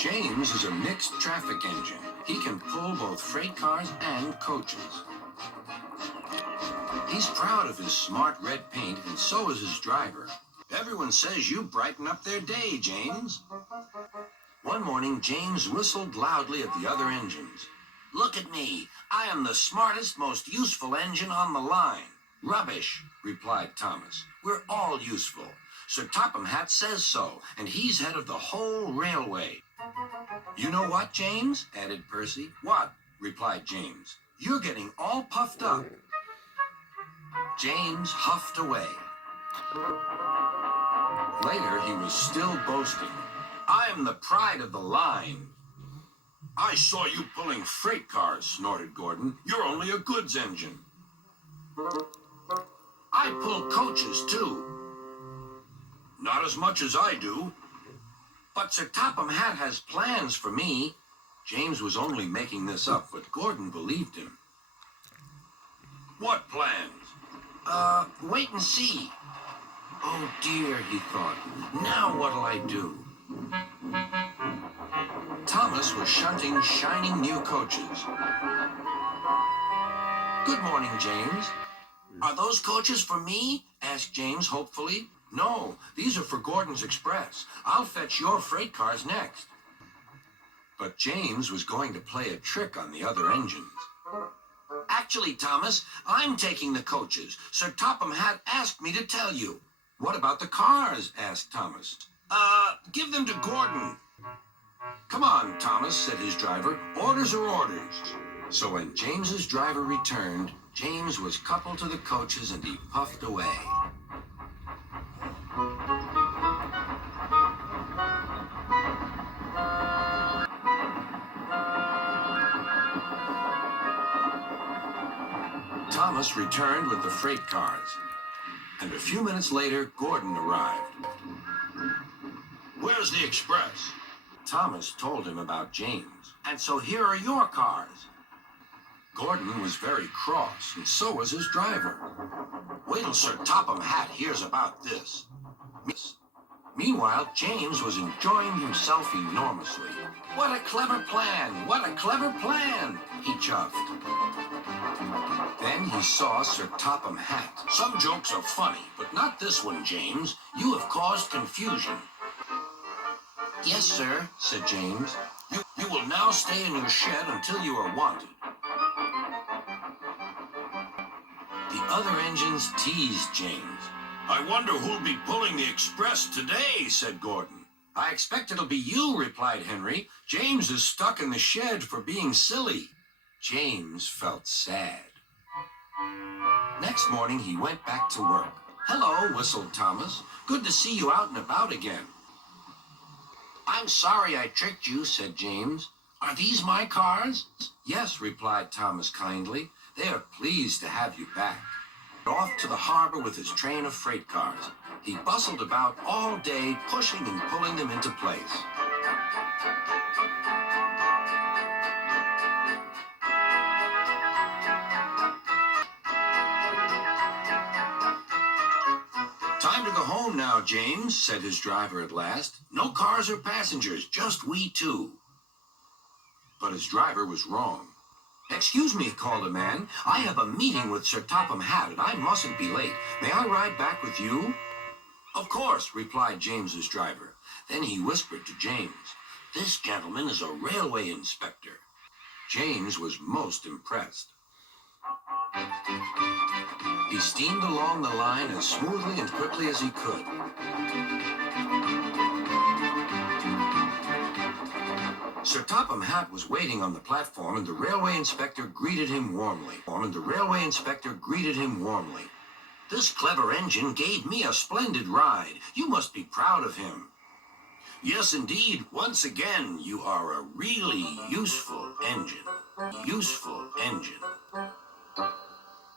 James is a mixed traffic engine. He can pull both freight cars and coaches. He's proud of his smart red paint, and so is his driver. Everyone says you brighten up their day, James. One morning, James whistled loudly at the other engines. "Look at me. I am the smartest, most useful engine on the line." "Rubbish," replied Thomas. "We're all useful. Sir Topham Hatt says so, and he's head of the whole railway." "You know what, James?" added Percy. "What?" replied James. "You're getting all puffed up." James huffed away. Later, he was still boasting. "I am the pride of the line." "I saw you pulling freight cars," snorted Gordon. "You're only a goods engine." "I pull coaches, too." "Not as much as I do." "But Sir Topham Hatt has plans for me." James was only making this up, but Gordon believed him. "What plans?" Wait and see." "Oh dear," he thought. "Now what'll I do?" Thomas was shunting shining new coaches. "Good morning, James." "Are those coaches for me?" asked James hopefully. "No, these are for Gordon's Express. I'll fetch your freight cars next." But James was going to play a trick on the other engines. "Actually, Thomas, I'm taking the coaches. Sir Topham Hatt asked me to tell you." "What about the cars?" asked Thomas. Give them to Gordon." "Come on, Thomas," said his driver. "Orders are orders." So when James's driver returned, James was coupled to the coaches and he puffed away. Thomas returned with the freight cars, and a few minutes later, Gordon arrived. "Where's the express?" Thomas told him about James. "And so here are your cars." Gordon was very cross, and so was his driver. "Wait till Sir Topham Hatt hears about this." Meanwhile, James was enjoying himself enormously. "What a clever plan! What a clever plan!" he chuffed. Then he saw Sir Topham Hatt. "Some jokes are funny, but not this one, James. You have caused confusion." "Yes, sir," said James. You will now stay in your shed until you are wanted." The other engines teased James. "I wonder who'll be pulling the express today," said Gordon. "I expect it'll be you," replied Henry. "James is stuck in the shed for being silly." James felt sad. Next morning, he went back to work. "Hello," whistled Thomas. "Good to see you out and about again." "I'm sorry I tricked you," said James. "Are these my cars?" "Yes," replied Thomas kindly. "They are pleased to have you back." Off to the harbor with his train of freight cars. He bustled about all day, pushing and pulling them into place. "Time to go home now, James," said his driver at last. "No cars or passengers, just we two." But his driver was wrong. "Excuse me," called a man. "I have a meeting with Sir Topham Hatt, and I mustn't be late. May I ride back with you?" "Of course," replied James's driver. Then he whispered to James, "This gentleman is a railway inspector." James was most impressed. He steamed along the line as smoothly and quickly as he could. Sir Topham Hatt was waiting on the platform, and the railway inspector greeted him warmly. "This clever engine gave me a splendid ride. You must be proud of him." "Yes, indeed. Once again, you are a really useful engine."